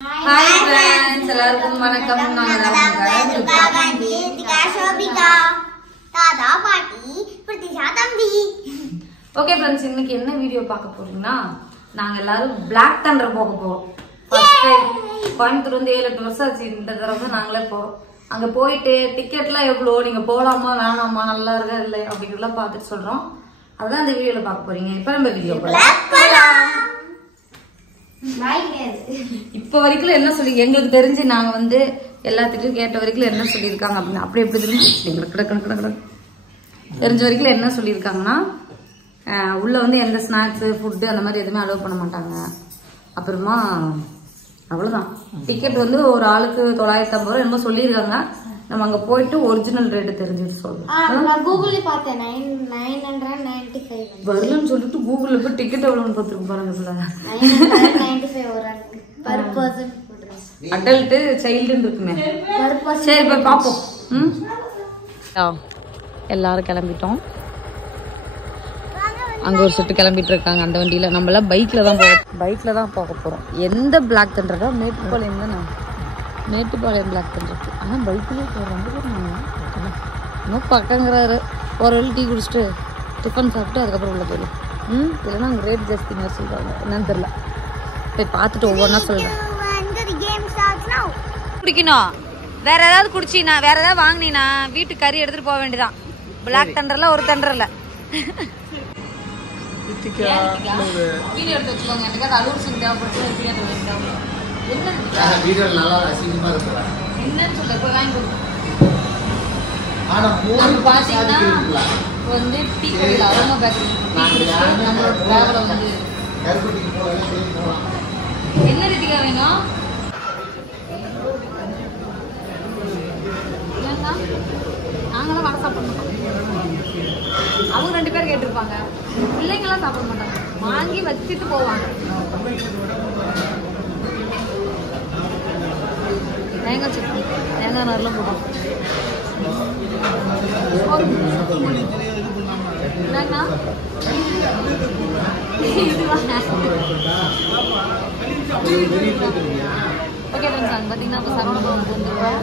Hi friends, எல்லாருக்கும் வணக்கம். நாங்க தாத்தா பாட்டி பிரித்திஷா தம்பி. ஓகே फ्रेंड्स, இன்னைக்கு என்ன வீடியோ பார்க்க போறீங்கன்னா நாங்க எல்லாரும் Black Thunder போக போறோம். ஃபர்ஸ்ட் டைம் கோயம்புத்தூர் வந்து 7-8 வருஷம் ஆச்சு. இந்த தடவை நாங்களே போறோம். அங்க போயிட்டு டிக்கெட்லாம் எவ்வளவு, நீங்க போலாமா வேணாமா, நல்லா இருக்கா இல்லை அப்படிங்கறதெல்லாம் பார்த்துட்டு சொல்றோம். அதான் இந்த வீடியோல பார்க்க போறீங்க. இப்போ நம்ம வீடியோ போலாம். இப்ப வரைக்கும் என்ன சொல்லி எங்களுக்கு தெரிஞ்சு நாங்க வந்து எல்லாத்துக்கும் கேட்ட வரைக்கும் என்ன சொல்லியிருக்காங்க அப்படின்னா, அப்படி எப்படி தெரிஞ்ச வரைக்கும் என்ன சொல்லியிருக்காங்கன்னா, உள்ள வந்து எந்த ஸ்நாக்ஸ் ஃபுட்டு அந்த மாதிரி எதுவுமே அலோவ் பண்ண மாட்டாங்க. அப்புறமா அவ்வளவுதான். டிக்கெட் வந்து ஒரு ஆளுக்கு 950 ரூபா என்னமோ சொல்லியிருக்காங்க. நம்ம அங்க போயிட்டு ஒரிஜினல் ரேட்டு தெரிஞ்சுட்டு சொல்றோம். கூகுள்ல பார்த்தேன் 995 வரலன்னு சொல்லிட்டு கூகுள்ல போய் டிக்கெட் எவ்வளவுன்னு பார்த்துருக்கு பாருங்க. 995 வராங்க per person. அடல்ட் சைல்டுன்னு இருக்குமே. சரி போய் பாப்போம். எல்லாரும் கிளம்பிட்டோம். அங்க ஒரு செட்டு கிளம்பிட்டு இருக்காங்க அந்த வண்டியில. நம்ம எல்லாம் பைக்ல தான் போக போறோம். எந்த Black Thunder தான் மேட்டுப்பாளையம் தானே, மேட்டுப்பாளையம் Black Thunder. ஆனா பைக்லயே ரொம்ப பேர் இன்னும் பக்கங்கிறாரு. ஒரு டீ குடிச்சிட்டு டிஃபன் சாப்பிட்டு அதுக்கப்புறம் உள்ள போயிடலாம். இல்லைன்னா அங்கே ரேட் ஜாஸ்தி மாதிரி சொல்றாங்க, என்னன்னு தெரியல. போய் பார்த்துட்டு ஒவ்வொன்றா சொல்றேன். குடிக்கணும், வேற ஏதாவது குடிச்சினா வேற ஏதாவது வாங்கினா வீட்டுக்கு கறி எடுத்துட்டு போக வேண்டியதான். Black Thunderல ஒரு தண்டர்ல வீடியோ எடுத்து வச்சுக்கோங்க. எனக்கு அலூர் சிங் தேவைப்பட்டு என்னன்னு சொல்ல போய் வாங்கி கொடுப்போம். பாத்தீங்கன்னா வந்து டீ கடையில் அரோமா பேக்கரி நம்மளோட டிராவலை வந்து என்ன ரீதிக்கா வேணும். நாங்களாம் வடை சாப்பிட மாட்டோம். அவங்க 2 பேர் கேட்டிருப்பாங்க. பிள்ளைங்களாம் சாப்பிட மாட்டாங்க, வாங்கி வச்சுட்டு போவாங்க. தேங்காய் சட்னி, தேங்காய் நார்லாம் போட்டோம். ஓகே ஃப்ரெண்ட்ஸ், அங்கே பார்த்தீங்கன்னா இப்போ சரவணபவனுக்கு வந்துருக்கோம்.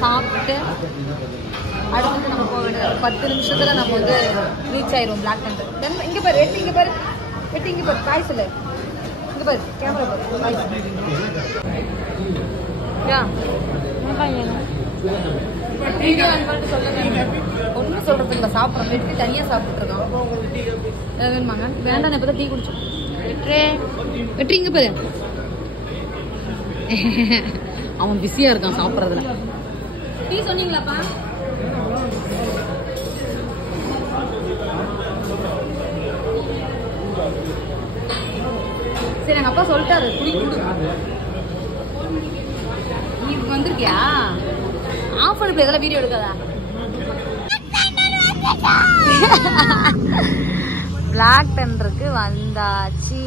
சாப்பிட்டு அடுத்து நம்ம போக வேண்டியது 10 நிமிஷத்துல நம்ம வந்து ரீச் ஆயிரும் Black Thunder. இங்க பாரு வெட்டி, இங்க பாரு வெட்டி, இங்க பாரு காய் சொல்லு, இங்க பாரு கேமரா பாரு காய் ஒன்னும் சொல்றது இல்லை. சாப்பிட்றோம், வெட்டி தனியா சாப்பிட்டு இருக்கோம். வேணுமாங்க? வேண்டாம், இப்பதான் டீ குடிச்சோம். வெற்றி இங்க பாரு. அவன் பிஸியா இருக்கான் சாப்பிட்றதுல. டீ சொன்னீங்களாப்பா? சரி, எங்க அப்பா சொல்லிட்டாரு நீ வந்திருக்கியா? ஆஃப் பண்ணி இதெல்லாம் வீடியோ எடுக்காதா? Black Thunderக்கு வந்தாச்சு.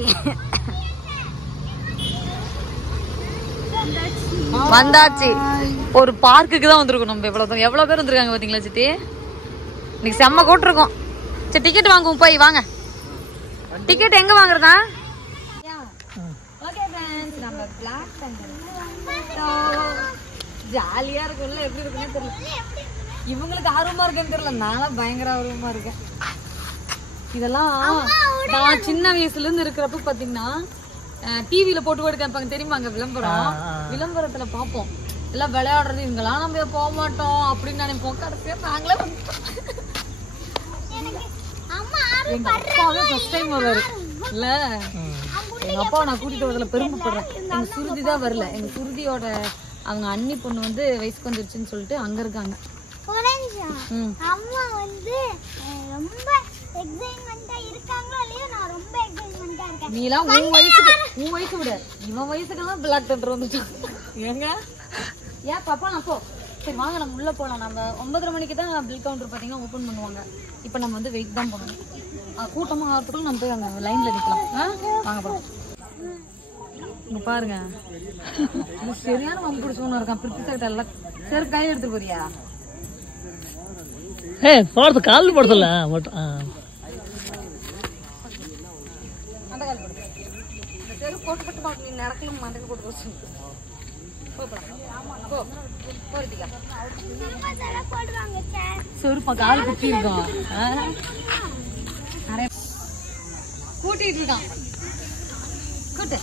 ஒரு பார்க்குக்கு தான் வந்திருக்கோம். நம்ம எவ்வளவு பேர் வந்திருக்காங்க பாத்தீங்களா சித்தி? இன்னைக்கு செம்ம கூட்டம் இருக்கும். சரி, டிக்கெட் வாங்குவோம். போய் வாங்க. டிக்கெட் எங்க வாங்குறதா? நம்ம Black Thunder ஜாலியா இருக்கும்ல. எப்படி இருக்குன்னு தெரியல. இவங்களுக்கு ஆர்வமா இருக்குன்னு தெரியல, நானும் பயங்கர ஆர்வமா இருக்கேன். இதெல்லாம் நான் சின்ன வயசுல இருந்து இருக்கிறப்ப பாத்தீங்கன்னா டிவில போட்டு கேட்பாங்க தெரியுமாங்க, விளம்பரத்துல பாப்போம். எல்லாம் விளையாடுறது, இவங்கெல்லாம் நம்ம போக மாட்டோம் அப்படின்னு நினைப்போம். கடைசியா நாங்களே எங்க அப்பாவே ஃபர்ஸ்ட் டைம் வருவாரு இல்ல. எங்க அப்பாவை நான் கூட்டிட்டு வரதுல பெருமைப்படுறேன். எங்க சுருதி தான் வரல. எங்க சுருதியோட அவங்க அண்ணி பொண்ணு வந்து வயசுக்கு வந்துருச்சுன்னு சொல்லிட்டு அங்க இருக்காங்க. அம்மா வந்து ரொம்ப எக்ஸைட்மென்ட்டா இருக்காங்களோ இல்லையோ, நான் ரொம்ப எக்ஸைட்மென்ட்டா இருக்கேன். நீலாம் உன் வயசுக்கு விட இவன் வயசுக்கெல்லாம் Black Thunder வந்துச்சு. ஏங்க ஏன் பாப்பா நான் போ. சரி வாங்க, நம்ம உள்ள போலாம். நம்ம 9:30 மணிக்கு தான் பில் கவுண்டர் பாத்தீங்கன்னா ஓபன் பண்ணுவாங்க. இப்போ நம்ம வந்து வெயிட் தான் பண்ணணும். கூட்டமா ஆகிறதுக்குள்ள நம்ம போய் அங்க லைன்ல நிக்கலாம். வாங்க போலாம். இங்க பாருங்க, சரியான வம்பு பிடிச்சவனா இருக்கான். பிரித்து எல்லாம் சரி கையில எடுத்து போறியா? போறது கால் போடுறதுல அந்த கால் போடு. இந்த செருப்பு போட்டு நீ நடக்கணும் மண்டைக்கு போட்டு வச்சு சொருப்பா கால் குத்தி இருக்கோம் கூட்டிட்டு இருக்கான் கூட்டு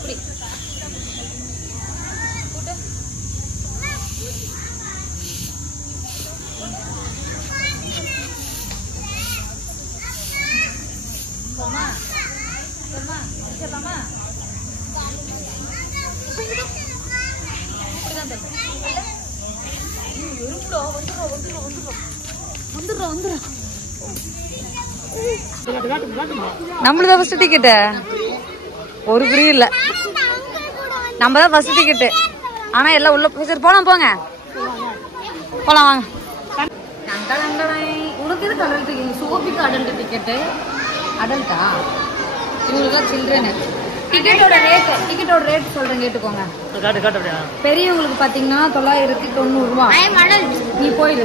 புடி கூட்டு போமா போமா வச்சிடலாமா நம்மளதான் ஃபர்ஸ்ட் டிக்கெட் ஒரு ஃப்ரீ இல்ல நம்ம தான் ஃபர்ஸ்ட் டிக்கெட் ஆனா எல்லாம் உள்ள சரி போலாம் போங்க போலாம் வாங்க உனக்கு எதுக்கு அடல்ட் டிக்கெட் சோபிக்கு அடல்ட் டிக்கெட்டு அடல்ட்டா இவங்களுக்கு சில்ட்ரன் டிக்கெட்டோட ரேட் சொல்றேன் கேட்டுக்கோங்க பெரியவங்களுக்கு பாத்தீங்கன்னா 990 ரூபாய் நீ போயிடு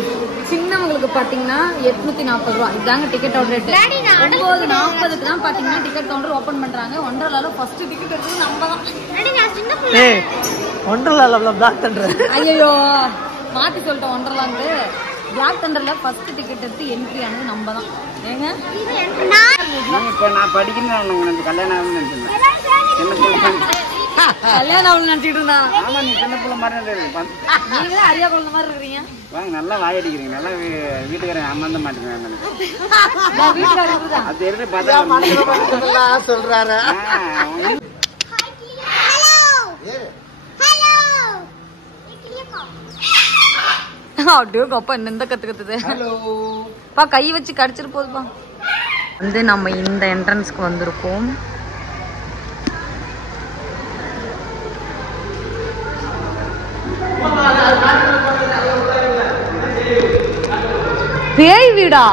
சின்னவங்களுக்கு பாத்தீங்கன்னா 840 ரூபாய் இதாங்க டிக்கெட்டோட ரேட் 9:40க்கு தான் பாத்தீங்கன்னா டிக்கெட் கவுண்டர் ஓபன் பண்றாங்க ஒண்டர்லால ஃபர்ஸ்ட் டிக்கெட் எடுத்து நம்ம தான் ஒண்டர்லால பிளாக் தண்டர் ஐயோ மாத்தி சொல்லிட்டோம் ஒண்டர்லான்ட்டு பிளாக் தண்டர்ல ஃபர்ஸ்ட் டிக்கெட் எடுத்து என்ட்ரி ஆனது நம்ம தான் ஏங்க நான் படிக்கிறேன் கல்யாணம் கல்யாணம் நினைச்சிட்டு இருந்தா ஆமா நீ சின்ன பிள்ளை மாதிரி நீங்க அரியா குழந்தை மாதிரி இருக்கீங்க வாங்க நல்லா வாயடிக்கிறீங்க நல்லா வீட்டுக்காரங்க அம்மந்த மாட்டேங்க அது தெரிஞ்சு பார்த்தா சொல்றாரு அப்படியே கப்பா என்ன கத்துக்கத்துது பா கை வச்சு கடிச்சிட்டு போதுப்பா வந்து நம்ம இந்த என்ட்ரன்ஸ்க்கு வந்திருக்கோம் பேய் வீடா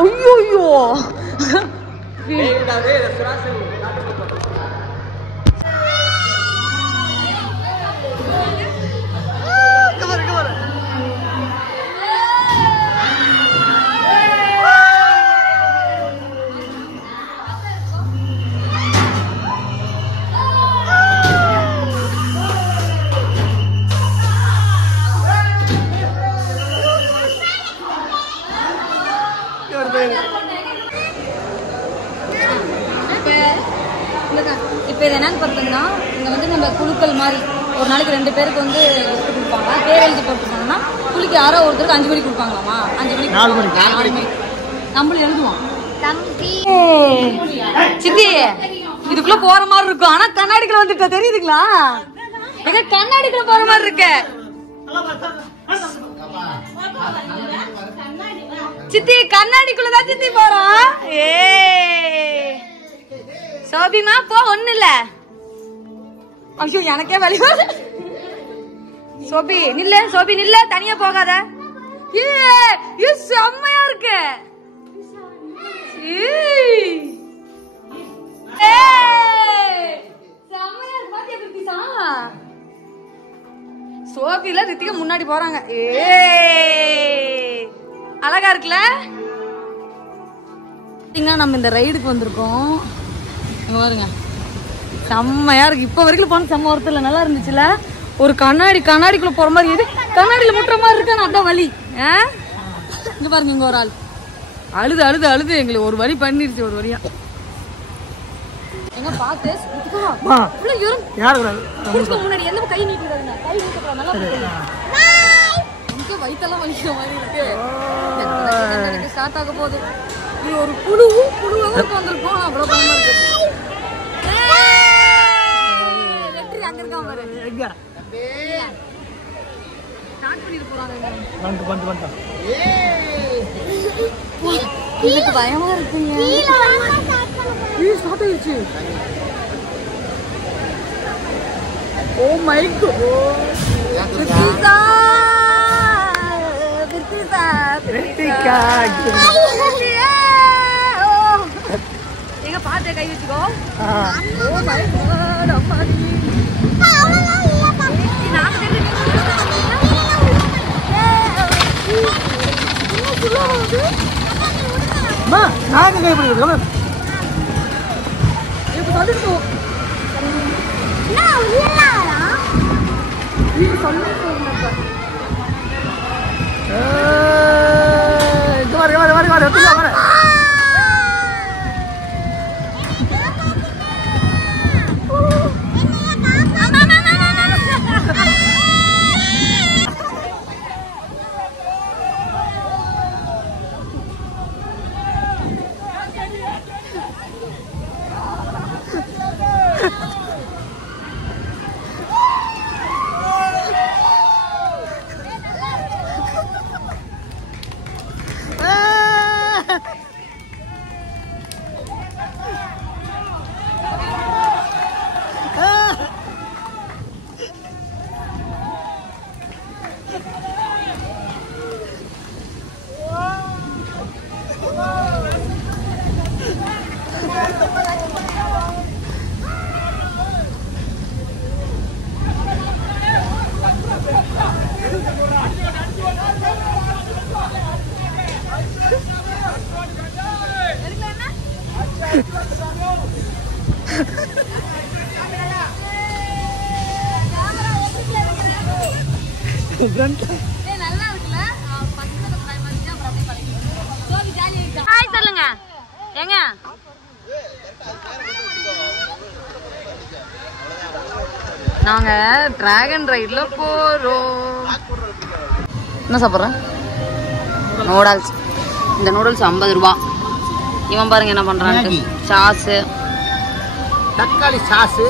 ஐயோ இப்போ இது என்னன்னு பார்த்தீங்கன்னா இங்கே வந்து நம்ம குழுக்கள் மாதிரி ஒரு நாளைக்கு 2 பேருக்கு வந்து gift கொடுப்பாங்க பேர் எழுதி போட்டு போனோம்னா குளிக்கு யாரோ ஒருத்தருக்கு 5 மணிக்கு கொடுப்பாங்களாமா 5 மணிக்கு 4 மணிக்கு நம்மளும் எழுதுவோம் சித்தி இதுக்குள்ள போற மாதிரி இருக்கும் ஆனா கண்ணாடிக்குள்ள வந்துட்ட தெரியுதுங்களா எங்க கண்ணாடிக்குள்ள போற மாதிரி இருக்கு சித்தி கண்ணாடிக்குள்ளதான் சித்தி போறோம் சோபிமா போ ஒண்ணு இல்ல ஐயோ எனக்கே வலி சோபி நில்ல சோபி நில்ல தனியா போகாத செம்மையா இருக்கு சோபில ரித்திகா முன்னாடி போறாங்க அழகா இருக்குல்ல நம்ம இந்த ரைடுக்கு வந்திருக்கோம் பாருங்க செம்மையா இருக்கு இப்ப வரைக்கும் போன செம்ம ஒருத்தர் நல்லா இருந்துச்சுல ஒரு கண்ணாடிக்குள்ள போற மாதிரி இது கண்ணாடியில முட்டுற மாதிரி இருக்கு அதான் வலி இங்க பாருங்க இங்க ஒரு ஆள் அழுது எங்களுக்கு ஒரு வழி பண்ணிருச்சு ஒரு வழியா எங்க பாத்து முன்னாடி எந்த கை நீட்டுறாங்க கை நீட்டுறாங்க நல்லா வயிற்றெல்லாம் வலிக்கிற மாதிரி இருக்கு ஸ்டார்ட் ஆக போகுது இது ஒரு புழுவுக்கு வந்திருக்கோம் அவ்வளவு பயமா இருக்கு வெற்றி அங்க இருக்கா பாரு ஸ்டார்ட் பண்ணிட்டு போறாங்க இதுக்கு பயமா இருக்குங்க ஸ்டார்ட் ஆயிடுச்சு ஓ மை எங்க பாத்து கை வச்சுக்கோ நாங்க கை பிடிக்கிறோம் சொல்லிட்டு சொல்லுங்க ஏங்க நாங்க டிராகன் ரைட்ல போறோம். என்ன சாப்பிட்றேன்? நூடல்ஸ். இந்த நூடல்ஸ் 50 ரூபா. இவன் பாருங்க என்ன பண்றான். சாஸ், தக்காளி சாஸ்,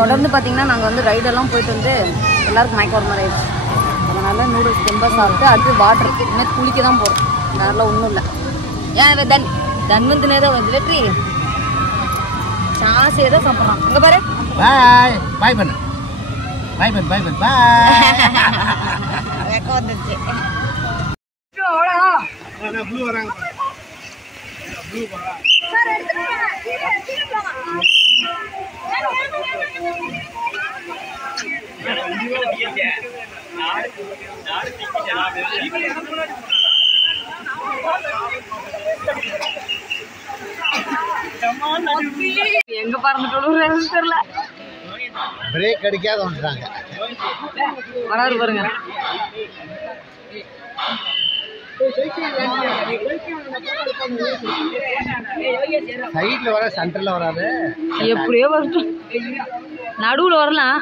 தொடர்ந்து பார்த்தீங்கன்னா நாங்கள் வந்து ரைடெல்லாம் போயிட்டு வந்து எல்லாருக்கும் மயக்க வர மாதிரி ஆயிடுச்சு. அதனால நூடுல்ஸ் ரொம்ப சாப்பிட்டு அடுத்து வாட்டர் இனிமேல் குளிக்க தான் போகிறோம். அதெல்லாம் ஒன்றும் இல்லை. ஏன் தன்வந்தினே தான் வந்து வெற்றி சாசே தான் சாப்பிட்றான். அங்கே பாரு. பாய் பாய் பண்ணு, பாய் பண்ணு, பாய் பண்ணு, பாய் வந்துருச்சு. எங்க பறந்துட்டு தெரியல. பிரேக் அடிக்காத வந்துட்டாங்க. வராது பாருங்க. சைட்ல வர சென்டர்ல வராது. எப்படியோ வரட்டும். நடுவுல வரலாம்.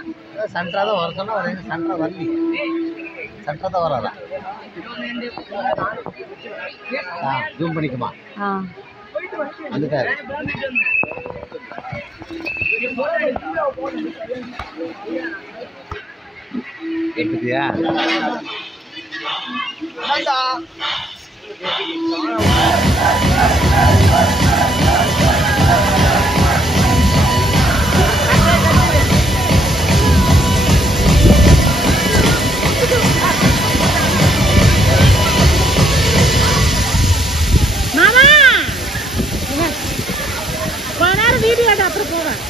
சென்டரா தான் வர சொன்னா வரேன். சென்டரா வரல. சென்டரா தான் வராதா? ஜூம் பண்ணிக்குமா? வந்துட்டாரு. எடுத்துட்டியா? வீடியோ அப்புறம் போறேன்.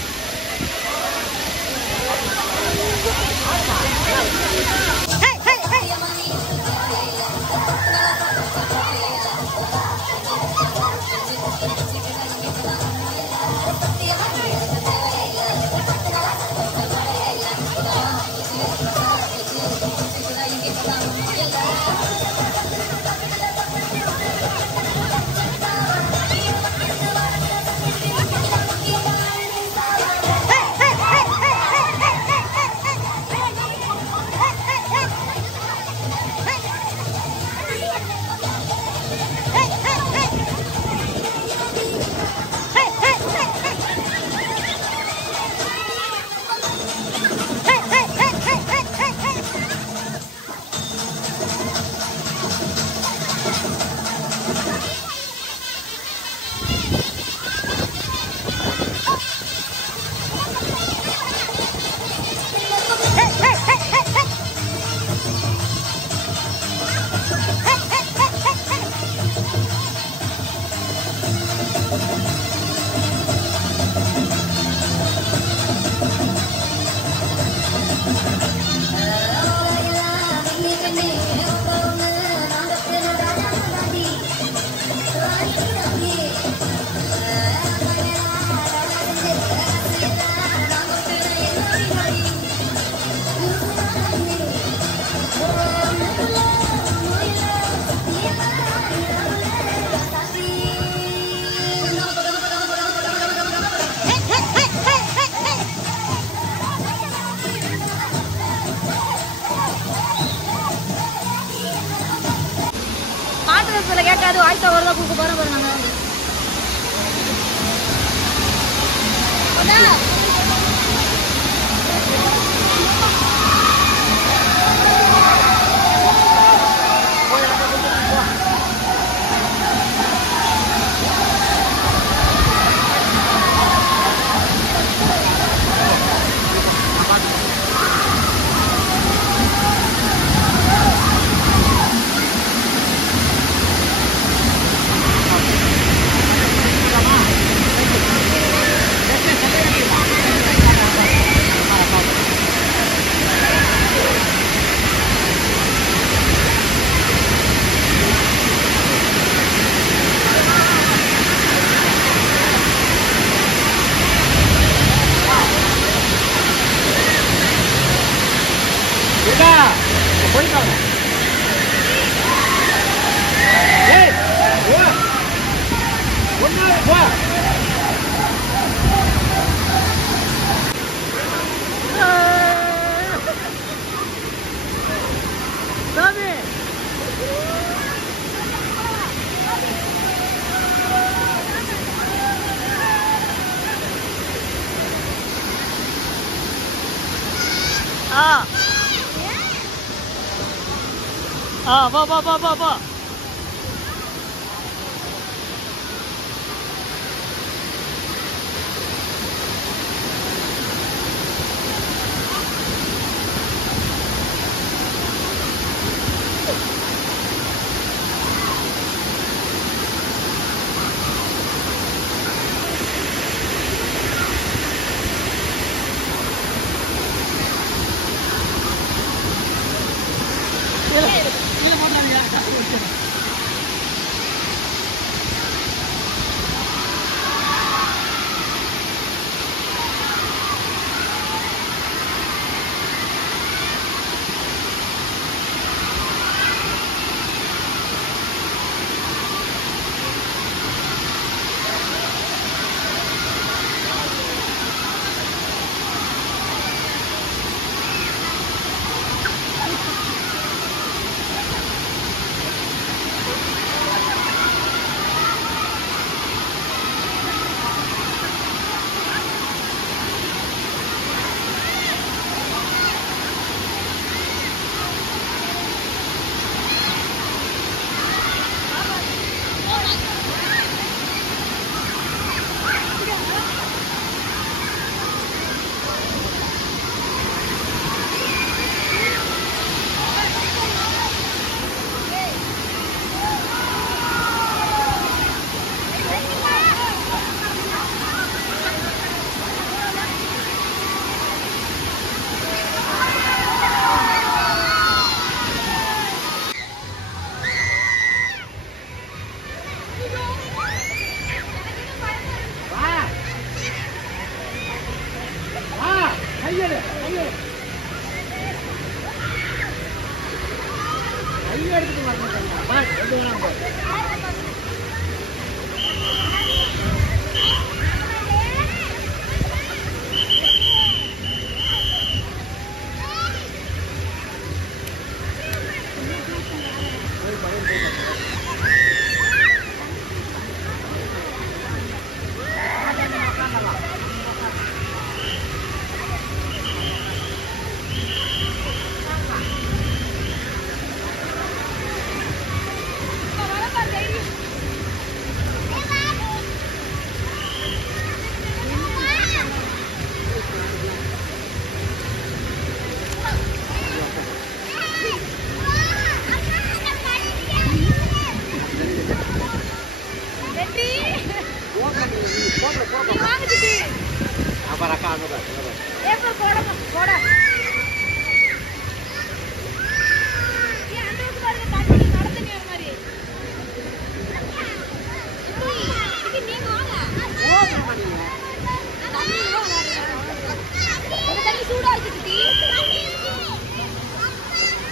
கேட்காது வாய்ஸ் ஓவர் தான் கொடுக்க போறோம் பாருங்க.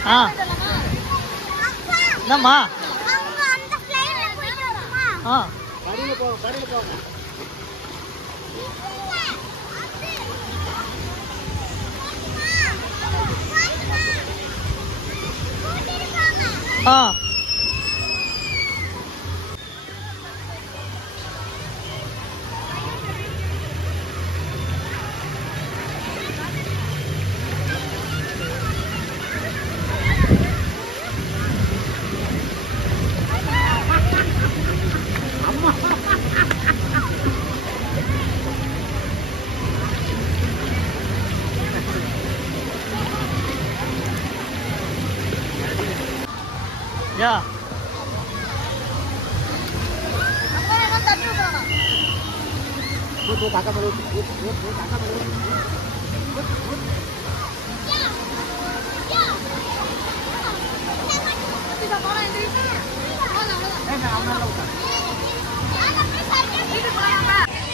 வா. என்னம்மா யா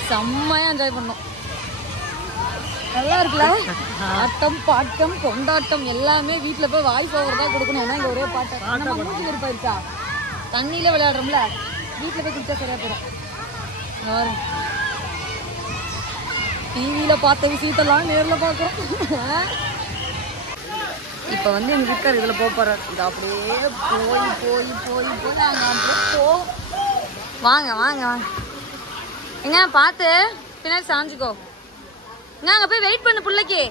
செம்மையா என்ஜாய் பண்ணோம். நல்லா இருக்குல்ல? ஆட்டம் பாட்டம் கொண்டாட்டம் எல்லாமே வீட்டுல போய் வாய்ஸ் ஓவர் தான் கொடுக்கணும். ஏன்னா இங்க ஒரே பாட்டு நம்ம மூச்சு விருப்பாயிருச்சா தண்ணியில விளையாடுறோம்ல, வீட்டுல போய் குடிச்சா சரியா போயிடும். டிவியில பார்த்த விஷயத்தெல்லாம் நேர்ல பாக்குறோம். இப்ப வந்து எங்க வீட்டுக்கார் இதுல போறாரு. இது அப்படியே போய் போய் போய் போய் நாங்க அப்படியே வாங்க வாங்க வாங்க எங்க பார்த்து பின்னாடி சாஞ்சுக்கோ. அங்க போய் வெயிட் பண்ணு பிள்ளைக்கு.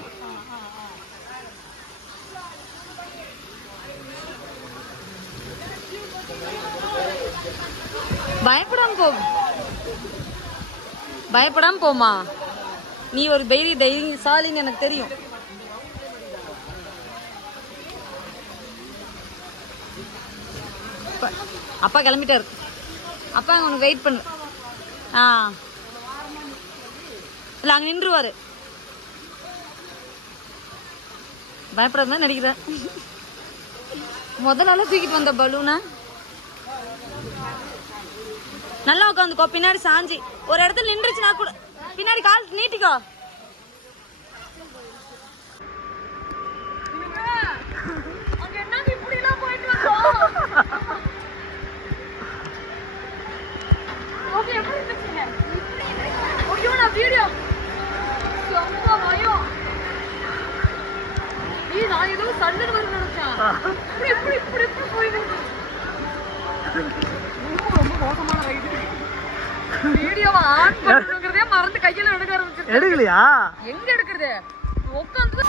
பயப்படாம போ, பயப்படாம போமா. நீ ஒரு தைரியசாலின்னு எனக்கு தெரியும். அப்பா கிளம்பிட்டாரு. அப்பா உனக்கு வெயிட் பண்ணு. இல்ல அங்க நின்றுவாரு. பயப்படாம நடிக்கிறேன். முதல் நாள தூக்கிட்டு வந்த பலூனை நல்லா உட்காந்துக்கோ. பின்னாடி சாஞ்சி ஒரு இடத்துல நின்றுச்சுன்னா கூட பின்னாடி கால் நீட்டிக்கோ. அங்க என்ன இப்படி எல்லாம் போயிட்டு வந்தோம். ஓகே எப்படி இருந்துச்சுங்க? ஐயோ நான் வீடியோ ரொம்ப பயம். நான் ஏதோ சண்டை வர நினைச்சேன். இப்படி இப்படி இப்படி இப்படி போயிருக்கு. ரொம்ப மோசமான ரைடு. வீடியோவை ஆன் பண்ணுங்கிறதே மறந்து கையில எடுக்க ஆரம்பிச்சிருக்கேன். எடுக்கலையா? எங்க எடுக்கிறது? உட்காந்து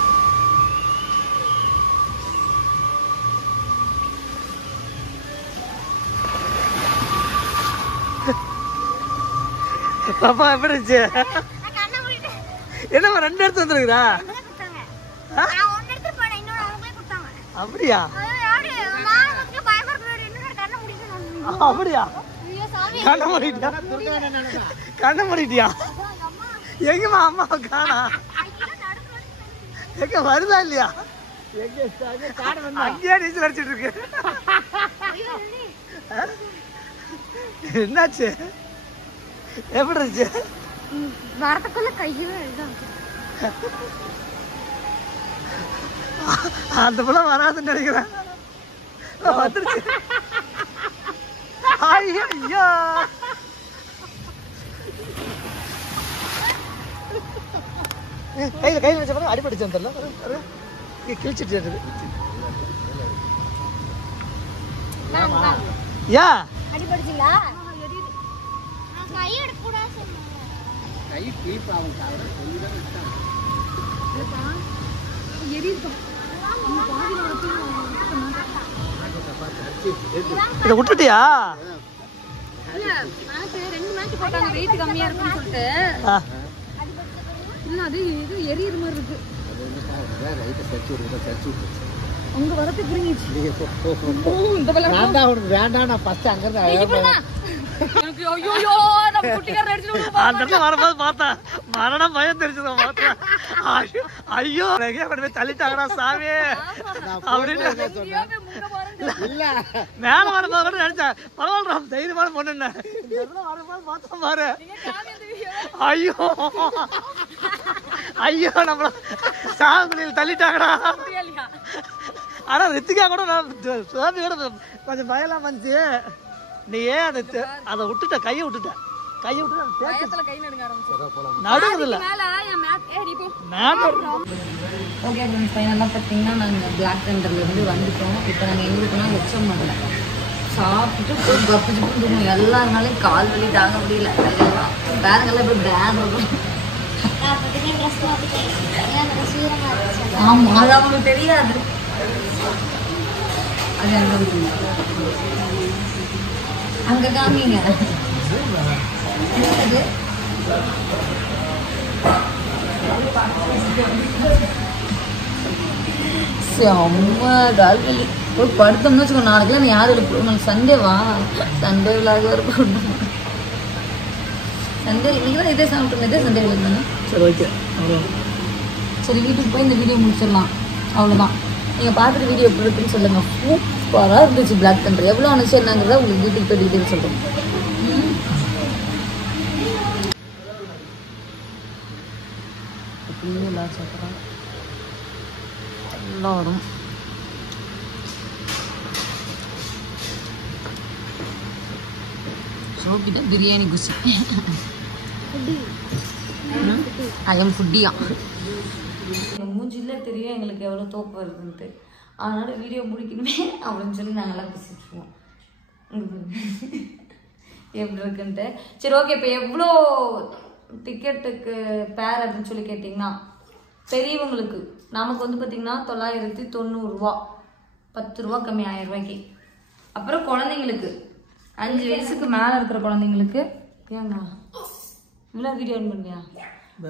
பாப்பா எப்படி இருந்துச்சு? என்னம்மா 2 எடுத்து வந்துருக்குதா? அப்படியா? அப்படியா? கண்ண மூடிட்டியா? எங்கம்மா அம்மாவை காணா? எங்க வருதா இல்லையா? அங்கேயா நீச்சல் அடிச்சிட்டு இருக்கு? என்னாச்சு? எப்படி இருந்துச்சு? வரத்துக்குள்ள கையில அந்த புள்ள வராதுன்னு நினைக்கிறேன். வந்துருச்சு. ஐயோ கையில் வச்ச பிறகு அடிபடிச்சு தெரியல. கிழிச்சிட்டு யா அடிபடுச்சுங்களா? கை எடுக்க கூடாது. கை கிளிப் ஆகும். இதை விட்டுட்டியா? ரெண்டு மேட்ச் போட்டாங்க வெயிட் கம்மியா இருக்குன்னு சொல்லிட்டு. இல்ல அது இது எரியுற மாதிரி இருக்கு. அங்க வரது புரிஞ்சிச்சு. இந்த வேண்டாம் நான் ஃபர்ஸ்ட் அங்க இருந்து ஐயோ நம்ம குட்டிக்காரன் அடிச்சிட்டு அந்த இடத்துல வரும்போது பார்த்தா மரணம் பயம் தெரிஞ்சது. பார்த்தா ஐயோ தள்ளிட்டாங்கடா சாமி அப்படின்னு இல்ல மேல வரும்போது கூட நினைச்சேன் பரவாயில்ல தைரியமான பொண்ணு வரும்போது பார்த்தா பாரு. ஐயோ ஐயோ நம்மள சாகுலியில் தள்ளிட்டாங்கடா. ஆனா ரித்திகா கூட சுவாமி கூட கொஞ்சம் பயலாம் வந்துச்சு. நீ ஏன் அதை விட்டுட்ட? கையை விட்டுட்ட கை நடுங்க ஆரம்பிச்சு. ஓகே ஃப்ரெண்ட்ஸ், ஃபைனலாக பார்த்தீங்கன்னா நாங்கள் பிளாக் தண்டர்லேருந்து வந்துட்டோம். இப்போ நாங்கள் எங்கே இருக்கோம்னா லட்சம் மடல சாப்பிட்டுட்டு கப்பு சுப்பு தூங்கணும். எல்லாருனாலையும் கால் வலி தாங்க முடியல. வேறங்கெல்லாம் போய் பேன் இருக்கும். ஆமாம், அது அவங்களுக்கு தெரியாது. அது அங்கே காமிங்க. என்னது செம்ம கால் வலி. போய் படுத்தோம்னு வச்சுக்கோ, நாளைக்குலாம் நீ யார் எடுப்போம்? சண்டேவா? சண்டே விழாக இருக்கும். சண்டே இன்னைக்கு தான் இதே சாப்பிட்டோம், இதே சண்டே விழா தானே. சரி ஓகே அவ்வளோ. சரி வீட்டுக்கு போய் இந்த வீடியோ முடிச்சிடலாம், அவ்வளோதான். நீங்கள் பார்த்துட்டு வீடியோ எப்படி இருக்குன்னு சொல்லுங்கள். சூப்பராக இருந்துச்சு பிளாக் தண்டர். எவ்வளோ அனுச்சு என்னங்கிறத உங்களுக்கு வீட்டுக்கு போய் டீட்டெயில் சொல்கிறேன். அப்படியே எல்லாம் சாப்பிட்றாங்க, எல்லாம் வரும். ஷோக்கிட்ட பிரியாணி குச்சி. ஐ எம் ஃபுட்டியா. எங்கள் மூஞ்சிலே தெரியும் எங்களுக்கு எவ்வளோ தோப்பு வருதுன்ட்டு. அதனால் வீடியோ முடிக்கணுமே அப்படின்னு சொல்லி நாங்கள்லாம் பேசிட்டுருவோம். எப்படி இருக்குன்ட்டு. சரி ஓகே, இப்போ எவ்வளோ டிக்கெட்டுக்கு பேர் அப்படின்னு சொல்லி கேட்டிங்கன்னா, பெரியவங்களுக்கு நமக்கு வந்து பார்த்திங்கன்னா 990 10 ரூபா கம்மி 1000 ரூபாய்க்கு. அப்புறம் குழந்தைங்களுக்கு 5 வயசுக்கு மேலே இருக்கிற குழந்தைங்களுக்கு, ஏங்க இவ்வளோ வீடியோ ஆன் பண்ணியா,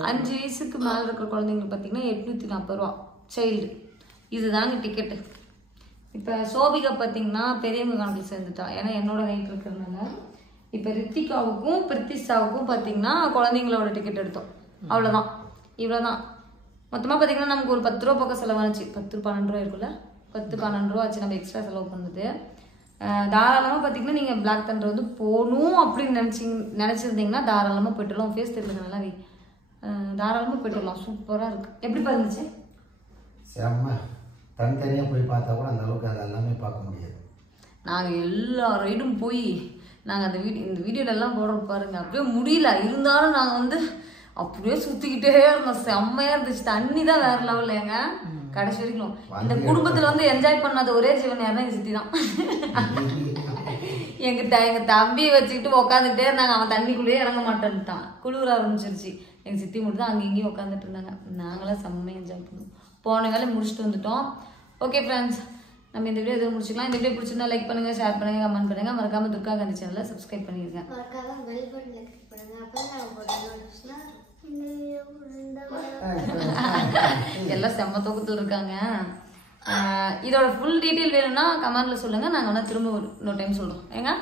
5 வயசுக்கு மேலே இருக்கிற குழந்தைங்களுக்கு பார்த்தீங்கன்னா 840 ரூபா சைல்டு. இதுதாங்க டிக்கெட்டு. இப்போ சோபிகா பார்த்தீங்கன்னா பெரியவங்க கணக்கில் சேர்ந்துட்டா, ஏன்னா என்னோட ஹைட் இருக்கிறதுனால. இப்போ ரித்திகாவுக்கும் பிரித்திஷாவுக்கும் பார்த்தீங்கன்னா குழந்தைங்களோட டிக்கெட் எடுத்தோம், அவ்வளோதான். இவ்வளோதான். மொத்தமாக பார்த்தீங்கன்னா நமக்கு ஒரு 10 ரூபா பக்கம் செலவாச்சு. 10-12 ரூபா இருக்குல்ல, 10-12 ரூபா ஆச்சு நம்ம எக்ஸ்ட்ரா செலவு பண்ணுது. தாராளமாக பார்த்தீங்கன்னா நீங்கள் பிளாக் தண்டர் வந்து போகணும் அப்படின்னு நினச்சிருந்தீங்கன்னா தாராளமாக போய்ட்டுலாம். ஃபேஸ் தெரியல நல்லாவே, தாராளமாக போய்ட்டுலாம். சூப்பராக இருக்குது. எப்படி இருந்துச்சு? செம்ம. தனித்தனியாக போய் பார்த்தா கூட அந்த அளவுக்கு அது எல்லாமே பார்க்க முடியாது. நாங்கள் எல்லா ரைடும் போய் நாங்கள் அந்த இந்த வீடியோலெல்லாம் போடுறோம் பாருங்கள், அப்படியே முடியல. இருந்தாலும் நாங்கள் வந்து அப்படியே சுற்றிக்கிட்டே இருந்தோம். செம்மையாக இருந்துச்சு. தண்ணி தான் வேறு லெவலில் ஏங்க கடைசி வரைக்கும். இந்த குடும்பத்தில் வந்து என்ஜாய் பண்ணாத ஒரே ஜீவன் யாருன்னா எங்கள் சித்தி தான். எங்கள் தம்பியை வச்சுக்கிட்டு உட்காந்துக்கிட்டே இருந்தாங்க. அவன் தண்ணிக்குள்ளேயே இறங்க மாட்டேன்ட்டான், குளிர ஆரம்பிச்சிருச்சு. எங்கள் சித்தி மட்டும் தான் அங்கே இங்கேயும் உட்காந்துட்டு இருந்தாங்க. நாங்களாம் செம்மையாக என்ஜாய் பண்ணுவோம். போன வேலை முடிச்சுட்டு வந்துட்டோம். ஓகே ஃப்ரெண்ட்ஸ், நம்ம இந்த வீடியோ எதுவும் முடிச்சுக்கலாம். இந்த வீடியோ பிடிச்சிருந்தா லைக் பண்ணுங்க, ஷேர் பண்ணுங்க, கமெண்ட் பண்ணுங்க. மறக்காம துர்கா காந்தி சேனலை சப்ஸ்கிரைப் பண்ணிருங்க. எல்லாம் செம்ம தூக்கத்தில் இருக்காங்க. இதோட ஃபுல் டீட்டெயில் வேணும்னா கமெண்ட்ல சொல்லுங்க, நாங்கள் வேணா திரும்ப இன்னொரு டைம் சொல்றோம். ஏங்க